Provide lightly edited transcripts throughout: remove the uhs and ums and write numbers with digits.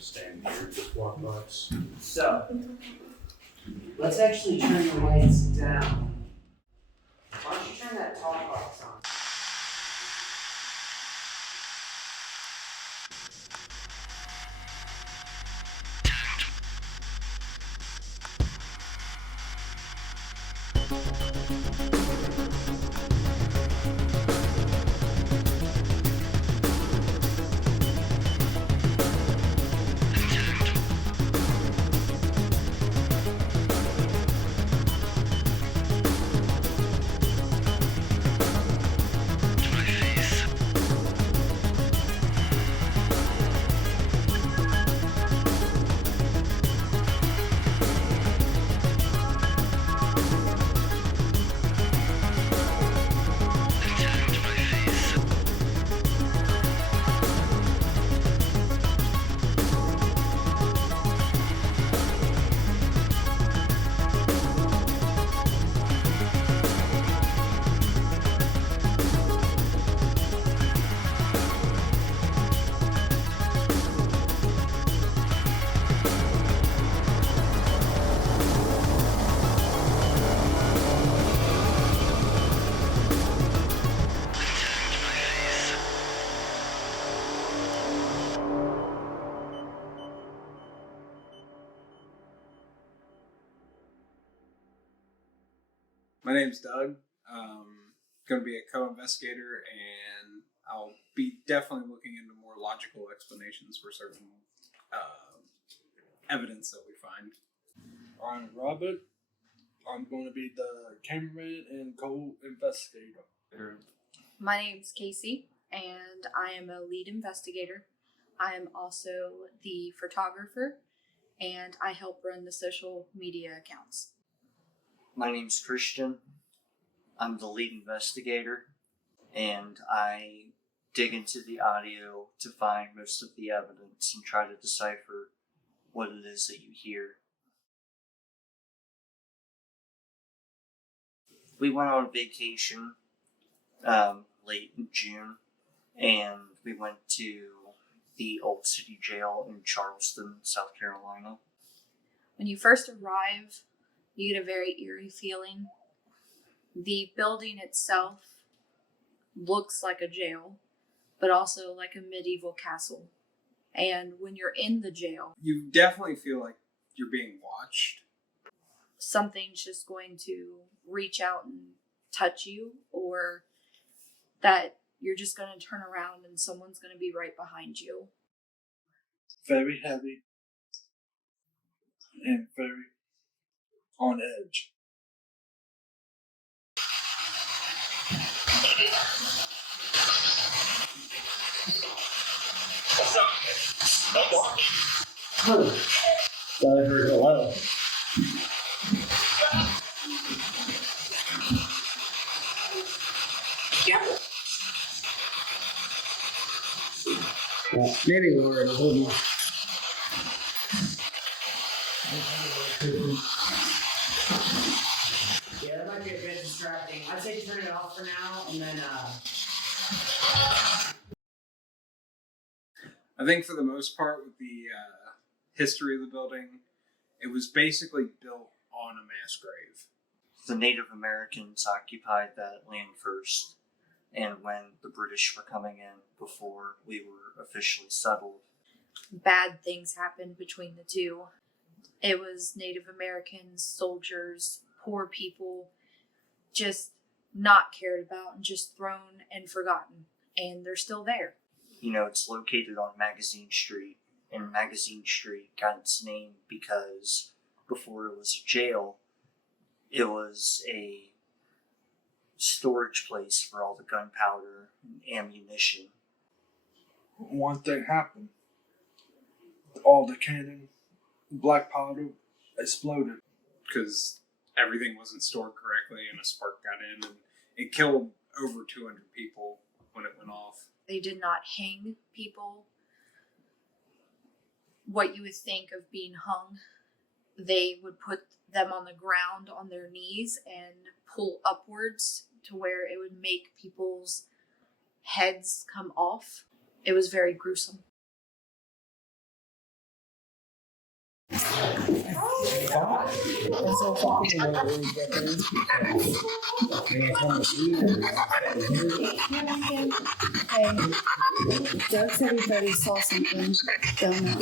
Stand here, just walk us. So, let's actually turn the lights down. Why don't you turn that talk box on? My name's Doug. Going to be a co-investigator, and I'll be definitely looking into more logical explanations for certain evidence that we find. I'm Robert. I'm going to be the cameraman and co-investigator. My name's Casey, and I am a lead investigator. I am also the photographer, and I help run the social media accounts. My name's Christian. I'm the lead investigator, and I dig into the audio to find most of the evidence and try to decipher what it is that you hear. We went on vacation late in June, and we went to the Old City Jail in Charleston, South Carolina. When you first arrive, you get a very eerie feeling. The building itself looks like a jail, but also like a medieval castle. And when you're in the jail, You definitely feel like you're being watched. something's just going to reach out and touch you, or that you're just going to turn around and someone's going to be right behind you. Very heavy and very on edge. Thought I heard hello. Maybe lower it a little more. Yeah, that might be a bit distracting. I'd say turn it off for now, and then I think for the most part, with the history of the building, it was basically built on a mass grave. The Native Americans occupied that land first, and when the British were coming in before we were officially settled, Bad things happened between the two. It was Native Americans, soldiers, poor people, just not cared about and just thrown and forgotten. And they're still there. you know, it's located on Magazine Street, and Magazine Street got its name because before it was a jail, it was a storage place for all the gunpowder and ammunition. One thing happened. All the cannon black powder exploded. because everything wasn't stored correctly and a spark got in and it killed over 200 people when it went off. They did not hang people what you would think of being hung. They would put them on the ground on their knees and pull upwards to where it would make people's heads come off. It was very gruesome. Doug said he thought he saw something down that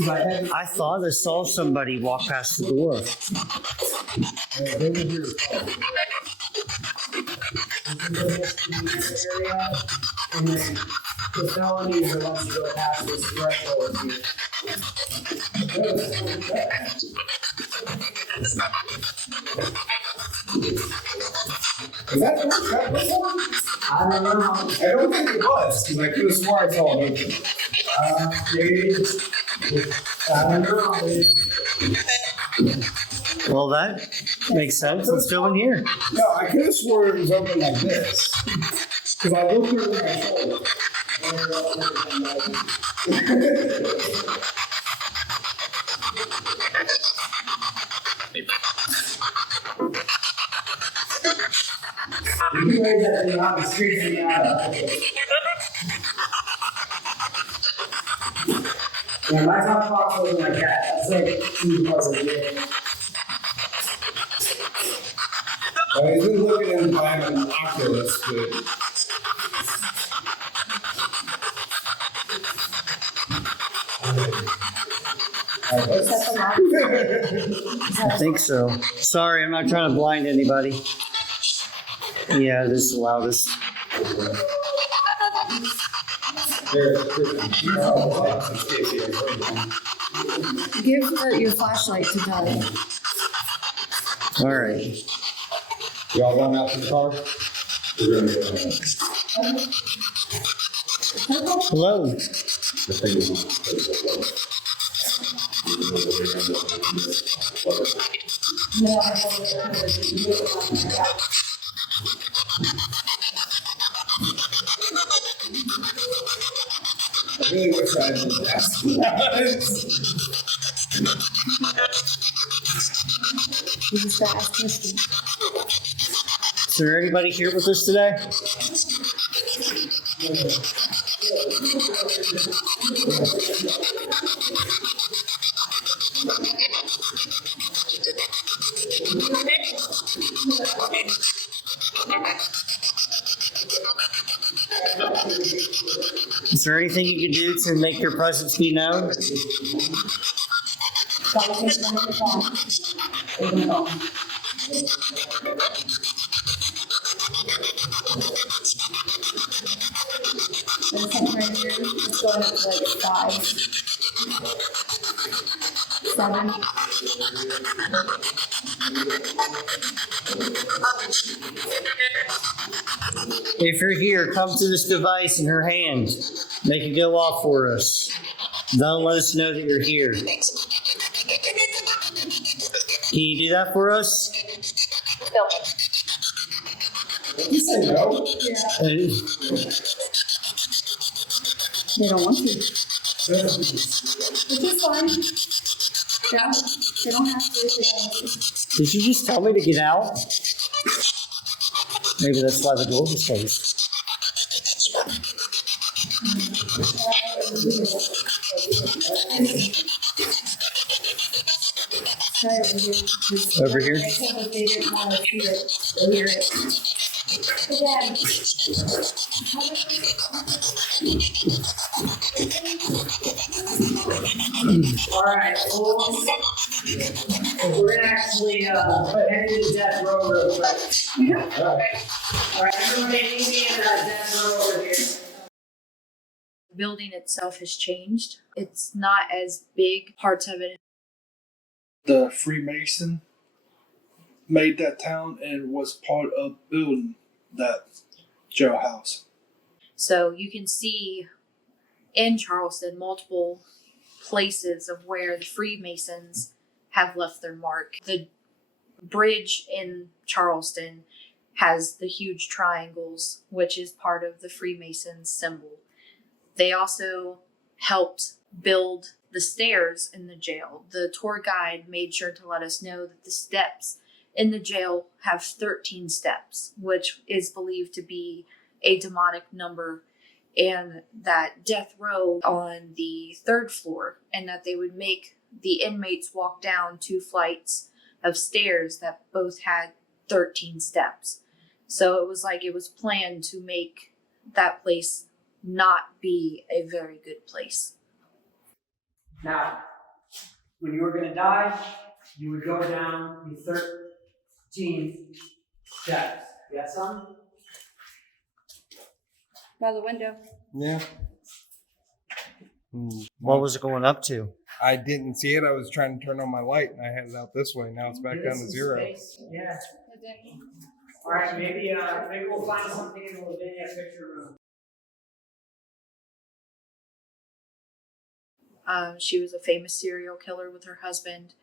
way. I thought I saw somebody walk past the door. And then the felonies are once you go past this threshold here. Was that before? I don't know. I don't think it was, because I could have swore I saw it open. I don't know. Well, that makes sense. Let's go in here. No, I could have swore it was open like this. Because I looked over my shoulder. You can raise that thing out and street me out. Yeah, my top box wasn't like that. That's like 2 puzzles. I didn't look at him by an Oculus, but. Is that the lock? I think so. Sorry, I'm not trying to blind anybody. Yeah, this is the loudest. Give your flashlight to Doug. All right. Y'all going out to the car? Hello. I really wish I had asked. You just gotta ask Christy. Is there anybody here with us today? Is there anything you can do to make your presence be known? There's something right here. It's going up to like 5, 7. If you're here, come to this device in her hand. Make it go off for us. That'll let us know that you're here. Can you do that for us? You say no? They don't want to. Which is fine. Yeah, they don't have to if they don't want to. Did you just tell me to get out? Maybe that's why the door was closed. Try over here. Over here? They said that they didn't want to see it or hear it. Again. Alright, well, we're gonna actually put Henry to death row real quick. Alright, everybody meet me in death row over here. The building itself has changed. It's not as big. Parts of it. The Freemason made that town and was part of building that jailhouse. So you can see in Charleston multiple places of where the Freemasons have left their mark. The bridge in Charleston has the huge triangles, which is part of the Freemasons symbol. They also helped build the stairs in the jail. The tour guide made sure to let us know that the steps in the jail have 13 steps, which is believed to be a demonic number, and that death row on the 3rd floor, and that they would make the inmates walk down 2 flights of stairs that both had 13 steps. So it was planned to make that place not be a very good place. Now, when you were going to die, you would go down the 13 steps. You got some? By the window. Yeah. What was it going up to? I didn't see it. I was trying to turn on my light and I had it out this way. Now it's back Give down us to some 0. space. Yeah. All right, maybe we'll find something in the Lavinia picture room. She was a famous serial killer with her husband.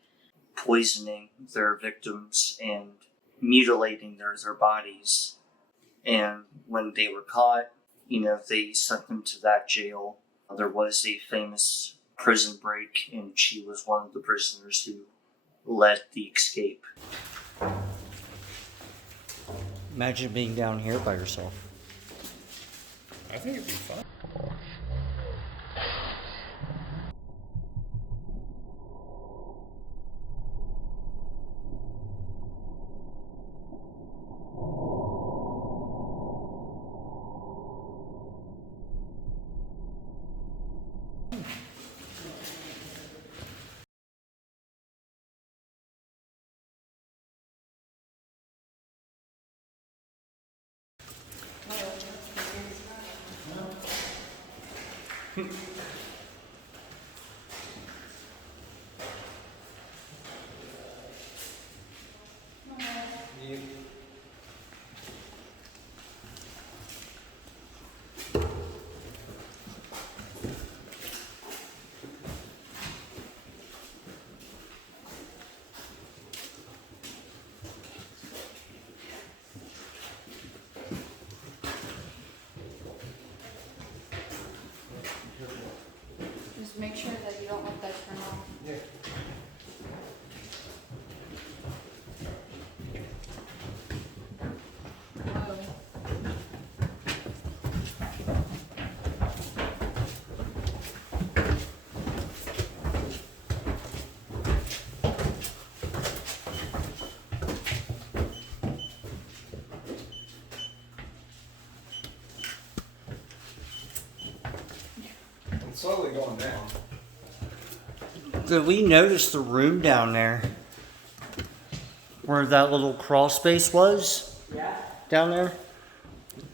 Poisoning their victims and mutilating their bodies. And when they were caught, they sent them to that jail. There was a famous prison break, and she was one of the prisoners who led the escape. Imagine being down here by yourself. I think it'd be fun. Just make sure that you don't let that turn off. Yeah. Whoa. It's slowly going down. Did we notice the room down there? Where that little crawl space was? Yeah? Down there?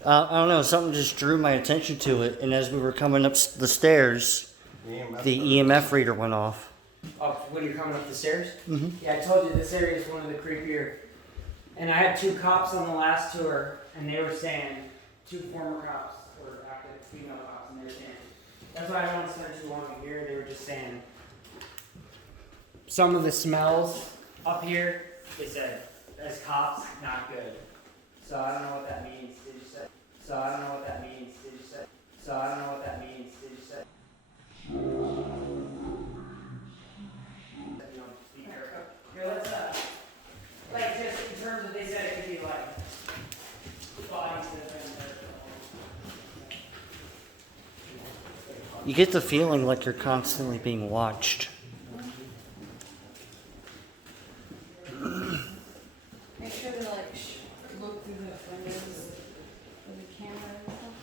I don't know, something just drew my attention to it, and as we were coming up the stairs, the EMF reader went off. Oh, when you're coming up the stairs? Mhm. Yeah, I told you this area is one of the creepier. And I had 2 cops on the last tour, and they were saying, 2 former cops, or active female cops, and they were saying, that's why I don't want to spend too long here. They were just saying, some of the smells up here, they said, as cops, not good. So I don't know what that means. Did you say? So I don't know what that means. Did you say? So I don't know what that means. Did you say? Be careful. Here, let's like just in terms of they said it could be like bodies that have been there. You get the feeling like you're constantly being watched. Make sure to look through the windows of the camera and stuff.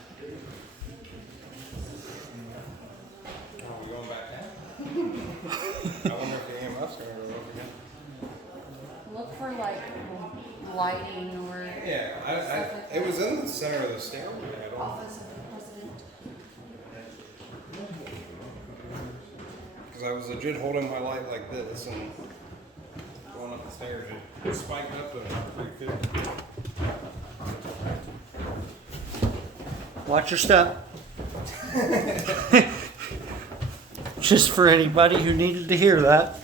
Are we going back down? I wonder if the EMF's going to go over again. Look for lighting or Yeah, it was in the center of the stairway. office of the president. Because I was legit holding my light like this and going up the stairs. It spiked up to 350. Watch your step. Just for anybody who needed to hear that.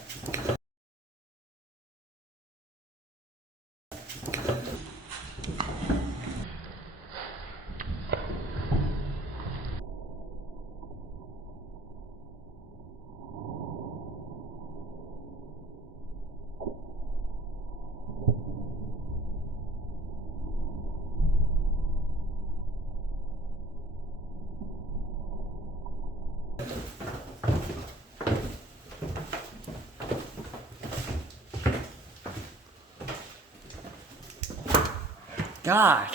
God.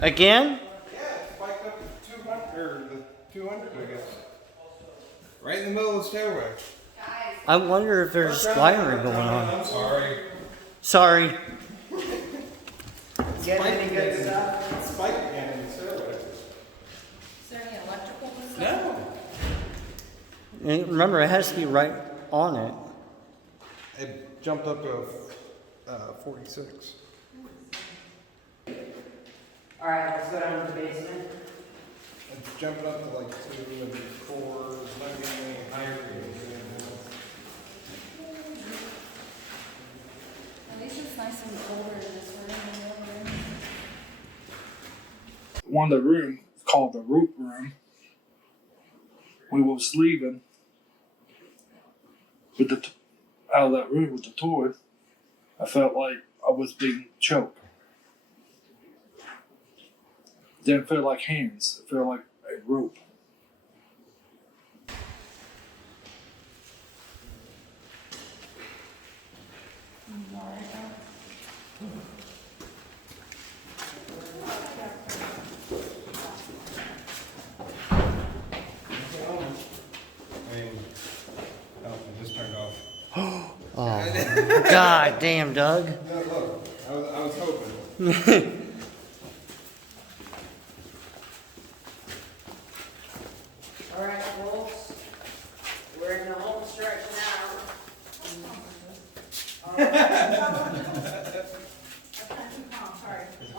Again? Yeah, it's spiked up to 200, or the 200, I guess. Right in the middle of the stairway. I wonder if there's wiring going on. I'm sorry. Sorry. Getting any good stuff? It's spiked again in the stairway. Is there any electrical stuff? No. And remember, it has to be right on it. It jumped up to 46. Alright, let's go down to the basement. It's jumping up to like 2 and 4. It's not getting any higher. At least it's nice and colder in this room than the other room. One of the room called the rope room. We was leaving with out of that room with the toy. I felt like I was being choked. Didn't feel like hands. It felt like a rope. I mean, oh, it just turned off. Oh, God damn, Doug. No, look, I was hoping. Alright, folks. We're in the home stretch now.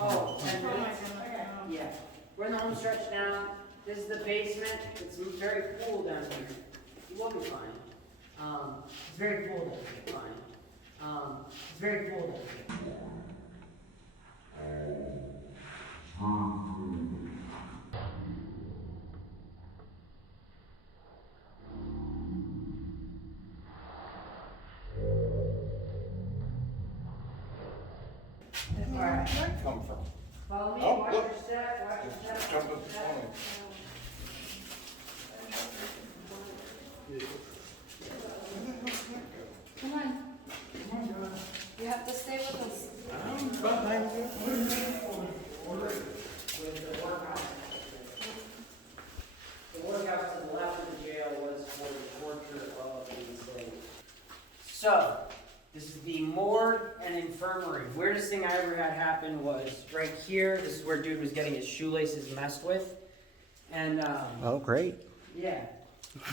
Oh, and yeah. We're in the home stretch now. This is the basement. It's very cool down here. You will be fine. It's very cool down here. Fine. It's very cool down here. Where'd that come from? Follow me. Oh, Watch look. your step. Watch your step. Just jumped up the phone. Come on. You have to stay with us. I'm behind you. The workout to the left of the jail was for the torture of the enslaved. So, this is the morgue and infirmary. Weirdest thing I ever had happen was right here. This is where dude was getting his shoelaces messed with. And, Oh, great. yeah.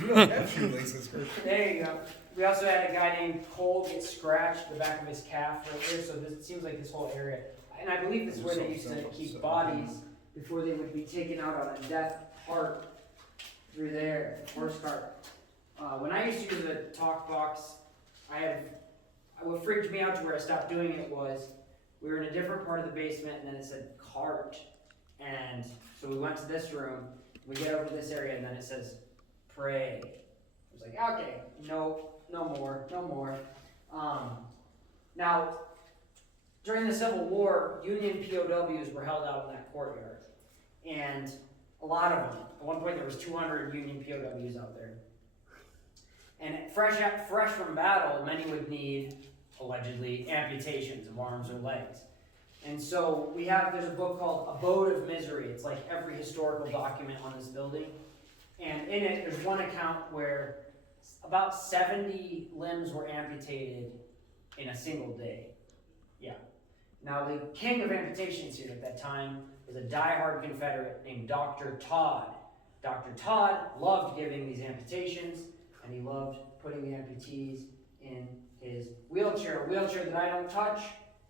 You don't have shoelaces, Chris. There you go. We also had a guy named Cole get scratched the back of his calf right here. So this it seems like this whole area. And I believe this is where they used to keep bodies before they would be taken out on a death cart through there, horse cart. When I used to use the talk box, what freaked me out to where I stopped doing it was we were in a different part of the basement and then it said cart. And so we went to this room, we get over to this area and then it says pray. I was like, okay, no more. Now, during the Civil War, Union POWs were held out in that courtyard. And a lot of them. At one point there was 200 Union POWs out there. And fresh from battle, many would need, allegedly, amputations of arms or legs. And so there's a book called Abode of Misery. It's like every historical document on this building. And in it, there's one account where about 70 limbs were amputated in a single day. Yeah. Now, the king of amputations here at that time was a diehard Confederate named Dr. Todd. Dr. Todd loved giving these amputations, and he loved putting the amputees in his wheelchair, a wheelchair that I don't touch,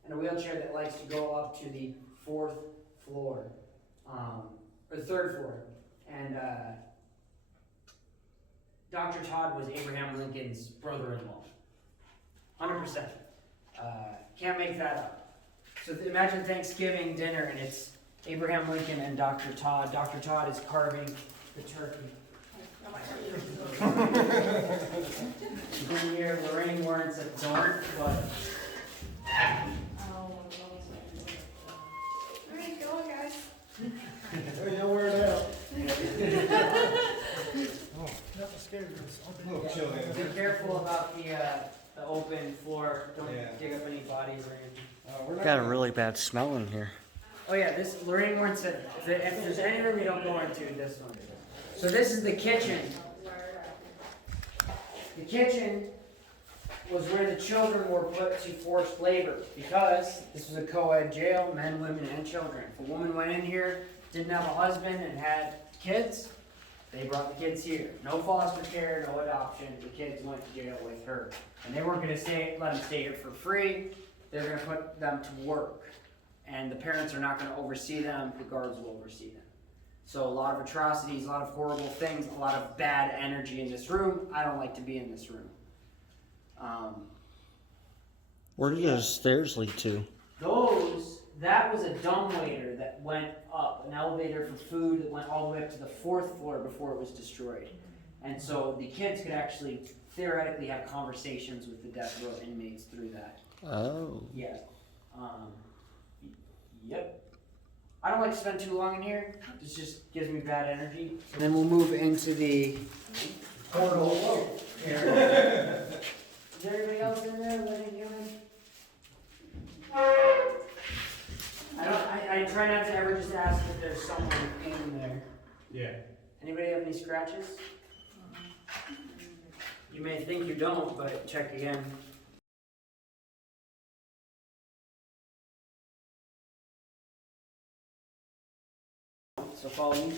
and a wheelchair that likes to go up to the 4th floor, or the 3rd floor. And Dr. Todd was Abraham Lincoln's brother-in-law. 100%. Can't make that up. So imagine Thanksgiving dinner and it's Abraham Lincoln and Dr. Todd. Dr. Todd is carving the turkey. One year, Lorraine Lawrence at don't, but. Alright, go on, guys. You'll wear it out. A little chilly. Be careful about the open floor. Don't Yeah. dig up any bodies or anything. We're not Got a gonna- really bad smell in here. Oh yeah, this Lorraine Warren said if there's any room we don't go into, this one. So this is the kitchen. The kitchen was where the children were put to forced labor because this was a co-ed jail, men, women, and children. If a woman went in here, didn't have a husband, and had kids, they brought the kids here. No foster care, no adoption. The kids went to jail with her, and they weren't going to let them stay here for free. They're going to put them to work. And the parents are not going to oversee them, the guards will oversee them. So a lot of atrocities, a lot of horrible things, a lot of bad energy in this room. I don't like to be in this room. Where do those stairs lead to? That was a dumbwaiter that went up, an elevator for food that went all the way up to the 4th floor before it was destroyed. And so the kids could actually theoretically have conversations with the death row inmates through that. Oh. Yeah. Yep. I don't like to spend too long in here. This just gives me bad energy. And then we'll move into the portal area. Is there anybody else in there letting you in? I try not to ever just ask if there's someone in there. Yeah. Anybody have any scratches? You may think you don't, but check again. So follow me.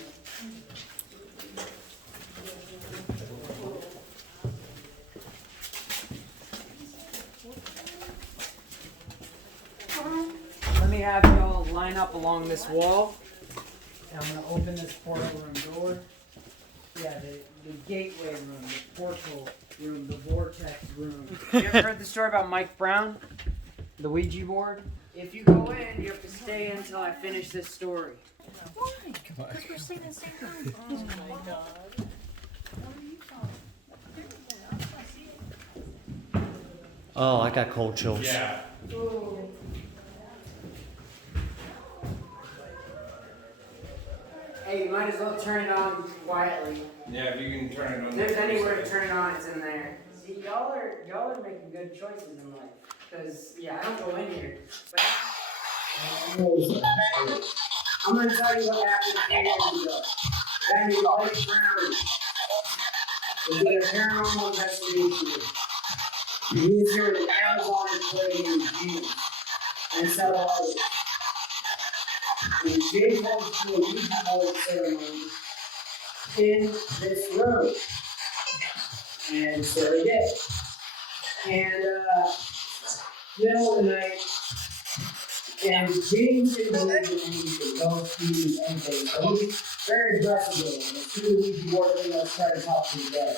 Let me have you all line up along this wall. And I'm going to open this portal room door. Yeah, the gateway room, the portal room, the vortex room. You ever heard the story about Mike Brown? The Ouija board? If you go in, you have to stay until I finish this story. Why? Because we're singing the same time. Oh my god. Oh, I got cold chills. Yeah. Hey, you might as well turn it on quietly. Yeah, if you can turn it on. If there's anywhere to turn it on, it's in there. See, y'all are making good choices in life. Cause yeah, I don't go in here. But I'm gonna tell you what happened a few years ago. A guy named Mike Brown was doing a paranormal investigation. And he was here with an Amazon employee named Jim and several others. And Jim went to a Ouija board ceremony in this room. And so they did. And middle of the night, and James didn't believe in anything, ghosts, demons, anything. So he's very aggressive with them. As soon as the Ouija board thing, let's try to talk to the dead.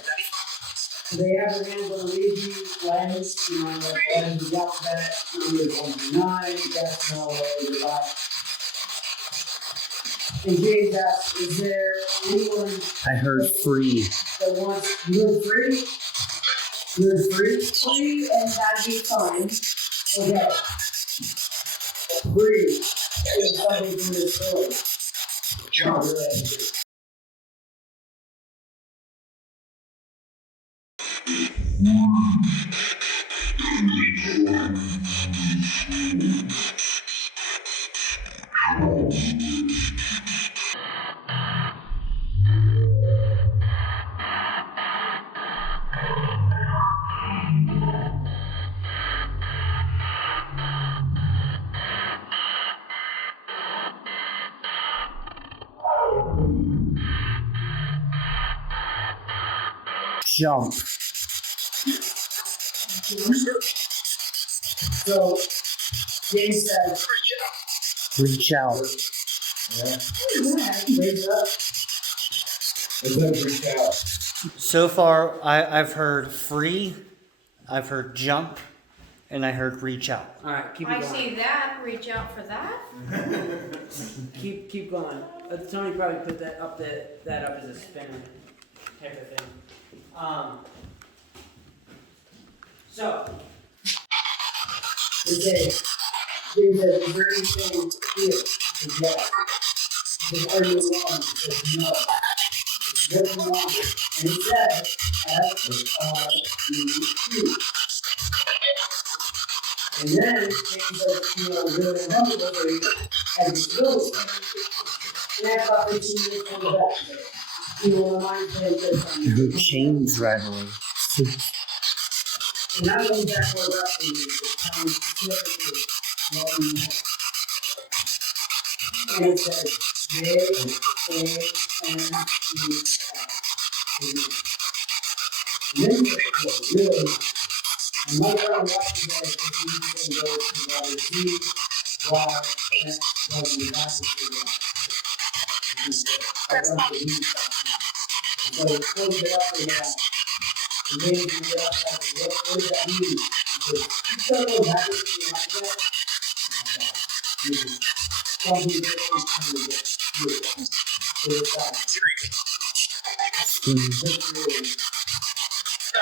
So they have their hands on the Ouija lens, you know, the lens is up that, numbers 1 to 9, yes, no, way, goodbye. And James asks, is there anyone I heard free. that wants, you heard free? You heard free? Free and that'd be fine. Okay. Free is something from this story. John. Jump. So James says, Reach out. Yeah. raise up. Is that reach out? So far, I've heard free, I've heard jump, and I heard reach out. All right, keep it I going. see that. Reach out for that. Keep going. Tony probably put that up as a spinner type of thing. So okay, James says, is there anything here? He says, yes. He says, are you alone? He says, no. What's wrong? And he says, S-R-E-E. And then James says, you know, really uncomfortable, so he has his clothes. And that's about 15 minutes from the back. You know, my mind says, The chains rattling. and not only that, we're wrestling, but telling specifically what we know. And it says, J-A-N-E-S. And then it's really nice. And my friend watching that is going to go to letter Z, Y, X, W, that's what I want to use that. So it closes it up in that. And then you get up like, what does that mean? Because you start going backwards to the alphabet. Some people don't kind of get through it. So it's like, just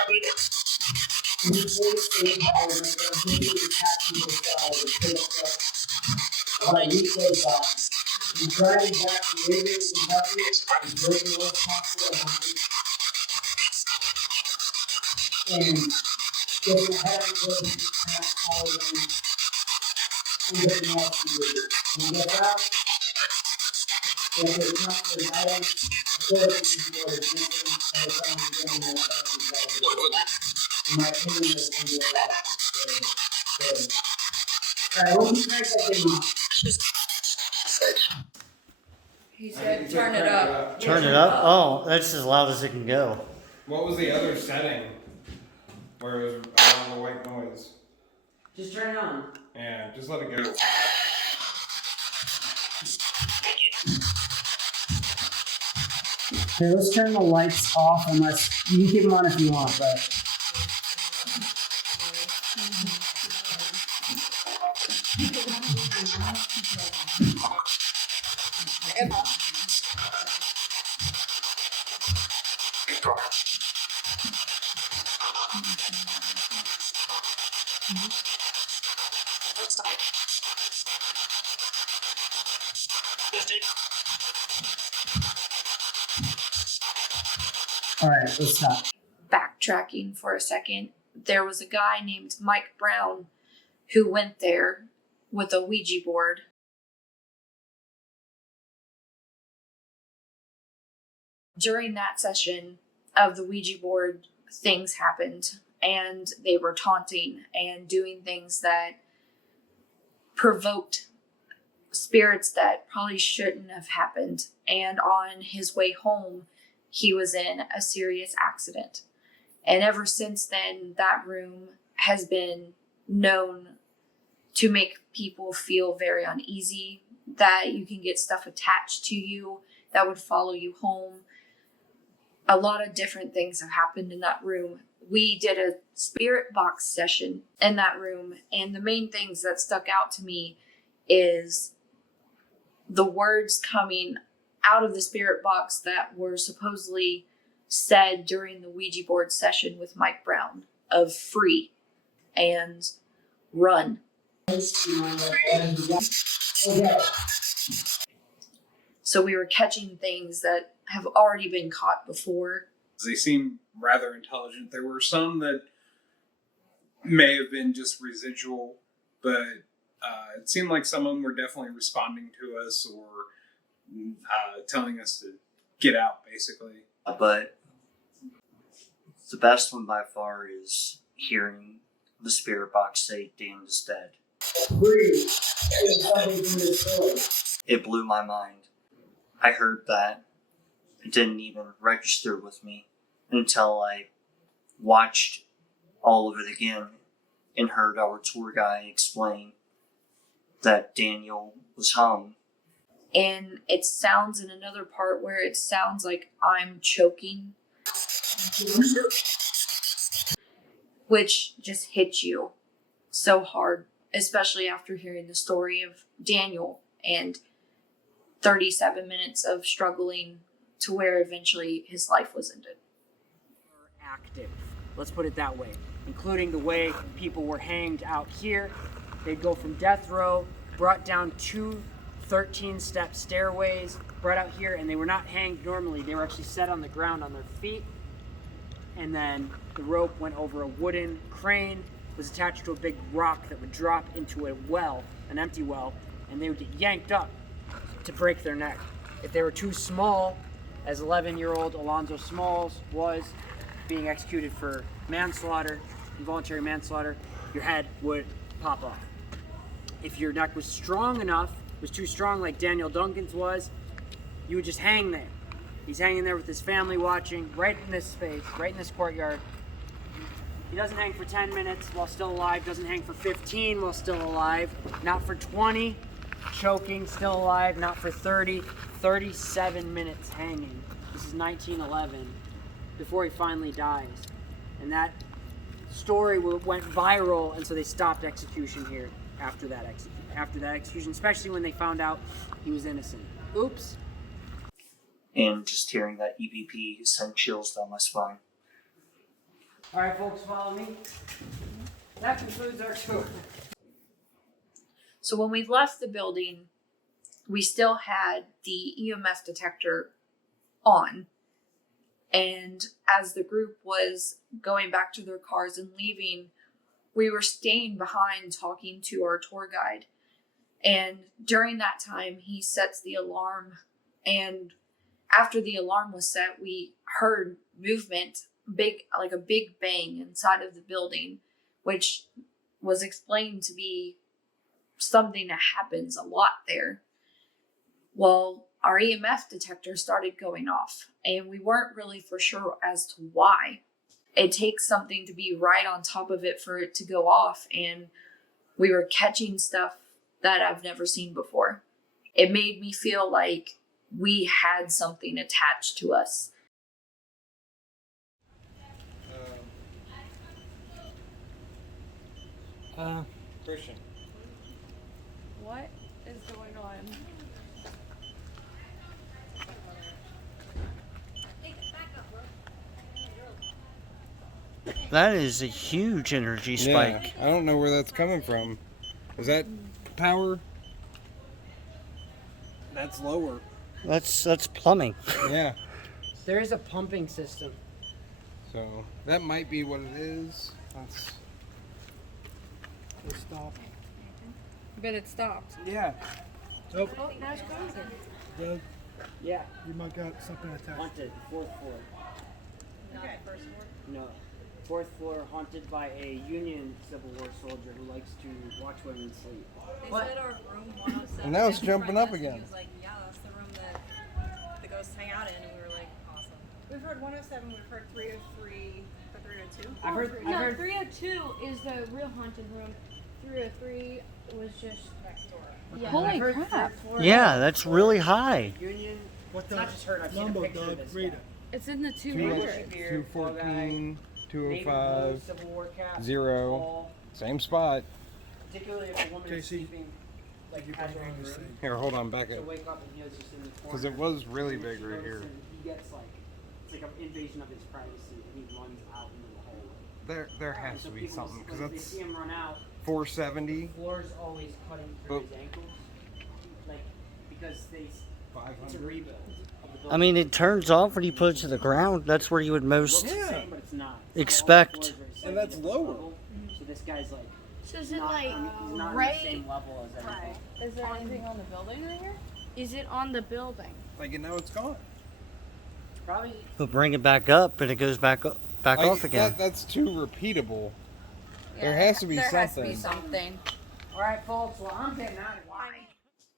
really. And you take things out of it, and you get attached to the side and put it up. Like you say, you try to back the neighbors and help you, and break the most possible amount. And getting ahead of the past all of them, and getting off the road. When you get out, if there's not the item, of course, you go to drinking, by the time you get in there, in my opinion, it's going to be a lot. Alright, what do you think I can He said, turn it up. Turn it up? Oh, that's as loud as it can go. What was the other setting where it was around the white noise? just turn it on? Yeah, just let it go. Okay, let's turn the lights off unless, you can keep them on if you want, but. Alright, let's stop. Backtracking for a second, there was a guy named Mike Brown who went there with a Ouija board. During that session of the Ouija board, things happened, and they were taunting and doing things that provoked spirits that probably shouldn't have happened. And on his way home, he was in a serious accident. And ever since then, that room has been known to make people feel very uneasy, that you can get stuff attached to you that would follow you home. A lot of different things have happened in that room. We did a spirit box session in that room, and the main things that stuck out to me is the words coming out of the spirit box that were supposedly said during the Ouija board session with Mike Brown of free and run. So we were catching things that have already been caught before. They seem rather intelligent. There were some that may have been just residual, but it seemed like some of them were definitely responding to us or telling us to get out, basically. But the best one by far is hearing the spirit box say Dan is dead. It blew my mind. I heard that. It didn't even register with me until I watched all of it again and heard our tour guide explain that Daniel was hung. And it sounds in another part where it sounds like I'm choking, which just hits you so hard, especially after hearing the story of Daniel and 37 minutes of struggling to where eventually his life was ended. Active, let's put it that way, including the way people were hanged out here. They'd go from death row, brought down 2 13-step stairways, brought out here, and they were not hanged normally. They were actually set on the ground on their feet, and then the rope went over a wooden crane, was attached to a big rock that would drop into a well, an empty well, and they would get yanked up to break their neck. If they were too small, as 11-year-old Alonzo Smalls was, being executed for manslaughter, involuntary manslaughter, your head would pop off. If your neck was strong enough, was too strong like Daniel Duncan's was, you would just hang there. He's hanging there with his family watching, right in this space, right in this courtyard. He doesn't hang for 10 minutes while still alive, doesn't hang for 15 while still alive, not for 20, choking, still alive, not for 30, 37 minutes hanging. This is 1911, before he finally dies. And that story went viral, and so they stopped execution here after that execution, especially when they found out he was innocent. Oops. And just hearing that EVP sent chills down my spine. All right, folks, follow me. That concludes our tour. So when we left the building, we still had the EMF detector on. And as the group was going back to their cars and leaving, we were staying behind talking to our tour guide. And during that time, he sets the alarm. And after the alarm was set, we heard movement, like a big bang inside of the building, which was explained to be something that happens a lot there. Well, our EMF detector started going off, and we weren't really for sure as to why. It takes something to be right on top of it for it to go off, and we were catching stuff that I've never seen before. It made me feel like we had something attached to us. Christian. What is going on? That is a huge energy spike. Yeah, I don't know where that's coming from. Is that power? That's lower. That's plumbing. Yeah. There is a pumping system. So that might be what it is. Let's stop. But it stopped. Yeah. Oh, Oh, now it's closing. Doug, Yeah, you might got something attached. haunted, 4th floor. Okay, first floor. No. 4th floor, haunted by a Union Civil War soldier who likes to watch women sleep. They What? said our room 107. And now it's in jumping front up desk, and again. He was like, yeah, that's the room that the ghosts hang out in, and we were like, awesome. We've heard 107, we've heard 303, or 302. I've heard, No, I've heard 302 is the real haunted room. 303 was just next door. Yeah. Holy I've heard crap. 3rd floor. Yeah, that's really high. Union, What it's not just heard, I've seen a number, picture of Doug? this Read guy. it. It's in the 200. 214, Navy blue 205, Civil War cap, 0. tall, Same spot. particularly if a woman is Casey, sleeping, like you has put her it own on this room. thing. Here, hold on, back To up. wake up and he was just in the corner. Because it was really And big she right goes here. and he gets like, it's like an invasion of his privacy, and he runs out into the hallway. There And has so to be people something. just, Because like, they that's see him run out. 470, The floor's always cutting through But- his ankles, like because it's a 500. rebuild of the building. I mean, it turns off when you put it to the ground. That's where you would It most. looks the Yeah. same, but it's not. Expect. All the floors are the same And that's different lower. level, So this guy's like, So is he's it not, like he's not on the right? same level as everything. Is there anything on the building right here? Is it on the building? like, and now it's gone. Probably. But bring it back up, and it goes back up, back Like, off again. That's too repeatable. There has to be there has to something. be something. All right, folks. Well, I'm getting out of here.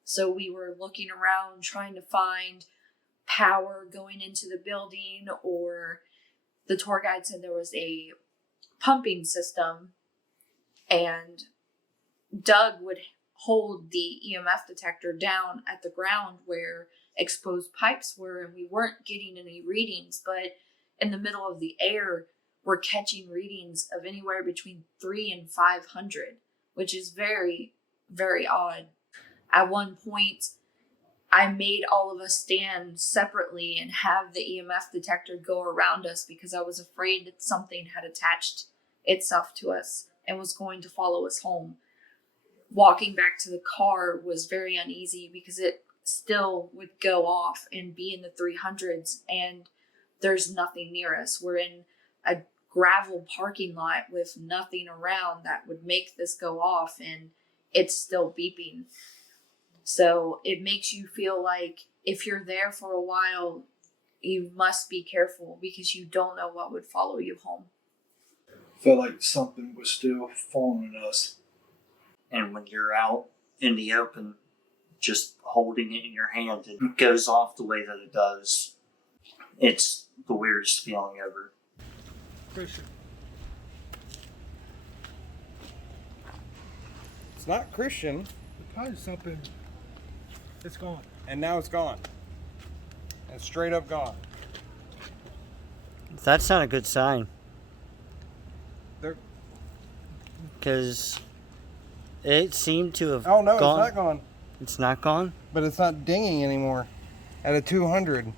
So we were looking around trying to find power going into the building, or the tour guide said there was a pumping system, and Doug would hold the EMF detector down at the ground where exposed pipes were, and we weren't getting any readings, but in the middle of the air, we're catching readings of anywhere between 300 and 500, which is very, very odd. At one point, I made all of us stand separately and have the EMF detector go around us because I was afraid that something had attached itself to us and was going to follow us home. Walking back to the car was very uneasy because it still would go off and be in the 300s, and there's nothing near us. We're in a gravel parking lot with nothing around that would make this go off, and it's still beeping. So it makes you feel like if you're there for a while, you must be careful because you don't know what would follow you home. Felt like something was still following us. And when you're out in the open, just holding it in your hand and it goes off the way that it does, it's the weirdest feeling ever. Christian. It's not Christian. Probably something. It's gone. And now it's gone. It's straight up gone. That's not a good sign. There. Because it seemed to have Oh no, gone. it's not gone. It's not gone? But it's not dinging anymore at a 200.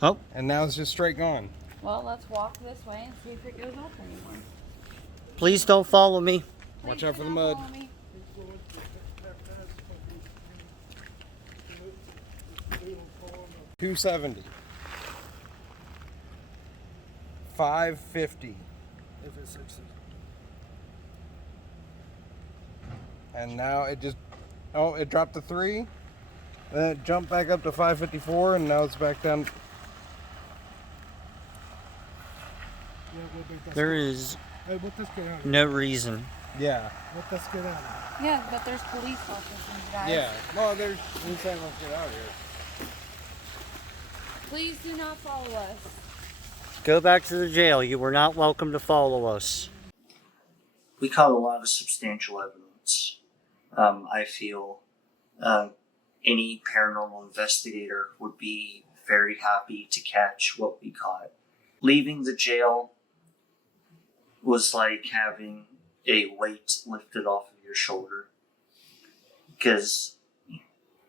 Oh. And now it's just straight gone. Well, let's walk this way and see if it goes off anymore. Please don't follow me. Watch out for the mud. 270. 550. If it's 60. And now it just, it dropped to 3. Then it jumped back up to 554, and now it's back down. There is Hey, what this get out? no reason. Yeah. What this get out? Yeah, but there's police officers, guys. Yeah. Well, he's saying let's get out of here. Please do not follow us. Go back to the jail. You were not welcome to follow us. We caught a lot of substantial evidence. I feel any paranormal investigator would be very happy to catch what we caught. Leaving the jail was like having a weight lifted off of your shoulder, because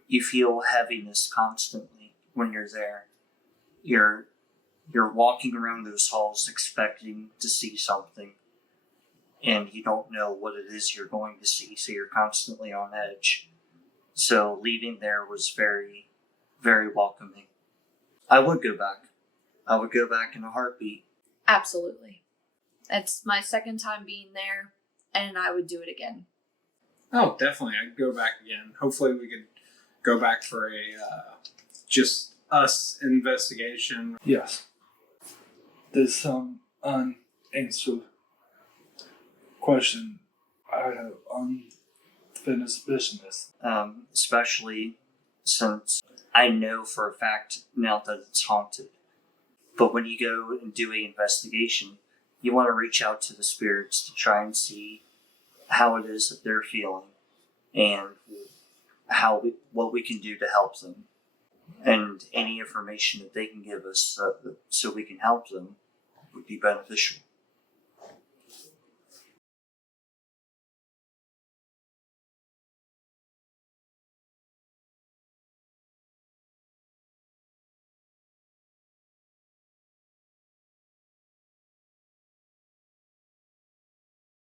you feel heaviness constantly when you're there. You're walking around those halls expecting to see something, and you don't know what it is you're going to see, so you're constantly on edge. So leaving there was very, very welcoming. I would go back. I would go back in a heartbeat. Absolutely. It's my second time being there, and I would do it again. Oh, definitely. I'd go back again. Hopefully we could go back for a just us investigation. Yes. There's some unanswered question. I have unfinished business. Especially since I know for a fact now that it's haunted. But when you go and do an investigation, you want to reach out to the spirits to try and see how it is that they're feeling and what we can do to help them. And any information that they can give us so we can help them would be beneficial.